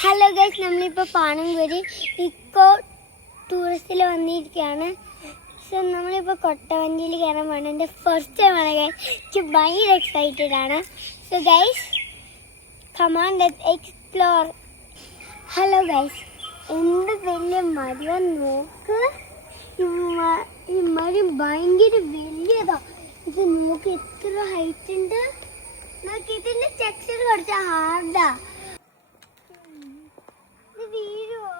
Hello guys, നമ്മളിപ്പോൾ പാണങ്കൂരി eco ടൂറിസ്റ്റിൽ വന്നിരിക്കുകയാണ്. So നമ്മളിപ്പോൾ കൊട്ടവഞ്ചിയിൽ കയറാൻ പോകണം. എൻ്റെ ഫസ്റ്റ് ടൈമാണ് ഗൈസ്. എനിക്ക് ഭയങ്കര എക്സൈറ്റഡ് ആണ്. So guys, come on let's explore. Hello guys, എന്ത് വലിയ മരം നോക്ക്. ഈ മരം ഭയങ്കര വലിയതാ. ഇത് നോക്ക് എത്ര ഹൈറ്റ് ഉണ്ട്. നോക്കി, ഇതിൻ്റെ ടെക്സ്ചർ കുറച്ച് ഹാർഡാ. വീഴുവോ?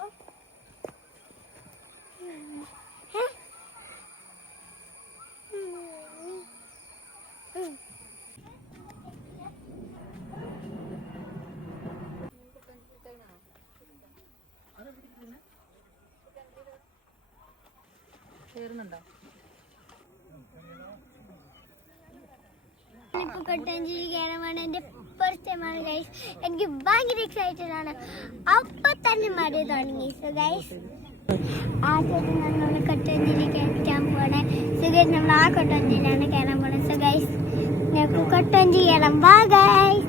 ഇപ്പൊ കൊട്ടാഞ്ചേരി കയറാൻ എൻ്റെ ഫസ്റ്റ് ടൈമാണ് ഗൈസ്. എനിക്ക് ഭയങ്കര എക്സൈറ്റഡ് ആണ്. അപ്പൊ തന്നെ മഴ തുടങ്ങി. സോ ഗൈസ്, ആ ചേട്ടൻ നമ്മൾ കൊട്ടാഞ്ചേരി കയറ്റാൻ പോണേ. സോ ഗൈസ്, നമ്മൾ ആ കൊട്ടാഞ്ചേരിയിലാണ് കയറാൻ പോണത്. സോ ഗൈസ്, ഞങ്ങൾക്ക് കൊട്ടാഞ്ചേരി കയറാം. Bye guys.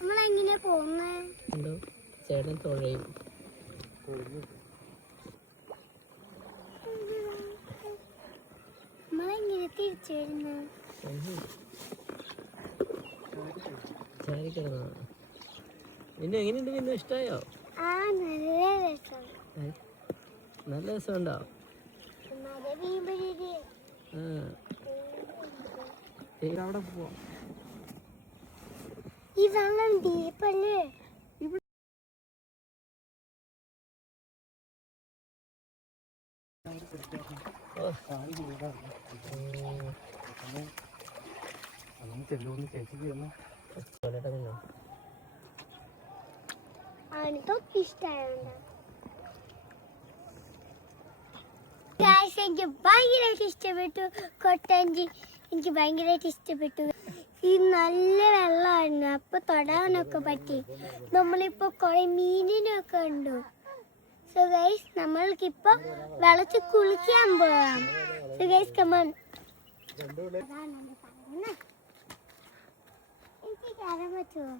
നമ്മളെങ്ങനെ പോകുന്നേ? ചേട്ടൻ തുഴയും. നമ്മളെങ്ങനെ തിരിച്ചു വരുന്ന? ചാരിക്കിടന്ന. പിന്നെ എങ്ങനെയുണ്ട്? പിന്നെ ഇഷ്ടായോ? ആ, നല്ല രസം. നല്ല രസമുണ്ടോ? അവിടെ പോവാം. ഈ വെള്ളം ഡീപ്പല്ലേ? എനിക്കൊക്കെ ഇഷ്ടമായുണ്ട്. എനിക്ക് ഭയങ്കരമായിട്ട് ഇഷ്ടപ്പെട്ടു കൊട്ടാഞ്ചി. എനിക്ക് ഭയങ്കരമായിട്ട് ഇഷ്ടപ്പെട്ടു. ഈ നല്ല വെള്ളമായിരുന്നു. അപ്പൊ തൊടാനൊക്കെ പറ്റി. നമ്മളിപ്പോ കുറെ മീനിനൊക്കെ ഉണ്ടു. സോ ഗൈസ്, നമ്മൾക്കിപ്പോ വെള്ളത്തിൽ കുളിക്കാൻ പോകാം. So guys, come on. എനിക്ക് കയറാൻ പറ്റുമോ?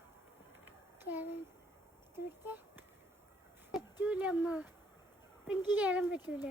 പറ്റൂല അമ്മ, എനിക്ക് കയറാൻ പറ്റൂല.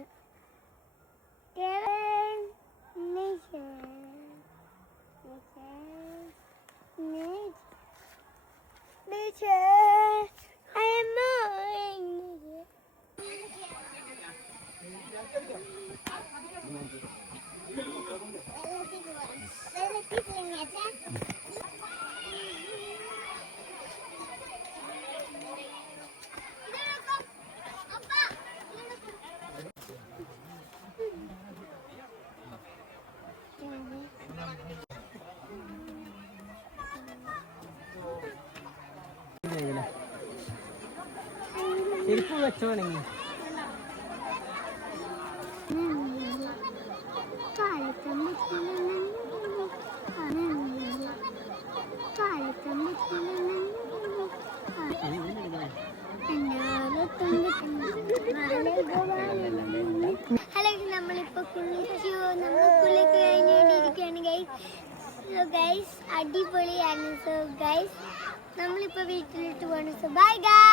ചെരുപ്പ് വെച്ചോണെങ്കിൽ ഹലോ, നമ്മളിപ്പോ കുളിച്ചു. നമ്മൾ കുളിക്ക് കഴിഞ്ഞിരിക്കുകയാണ് ഗൈസ്. സോ ഗൈസ്, അടിപൊളിയാണ്. സോ ഗൈസ്, നമ്മളിപ്പോ വീട്ടിലിട്ട് പോകണം. So bye guys.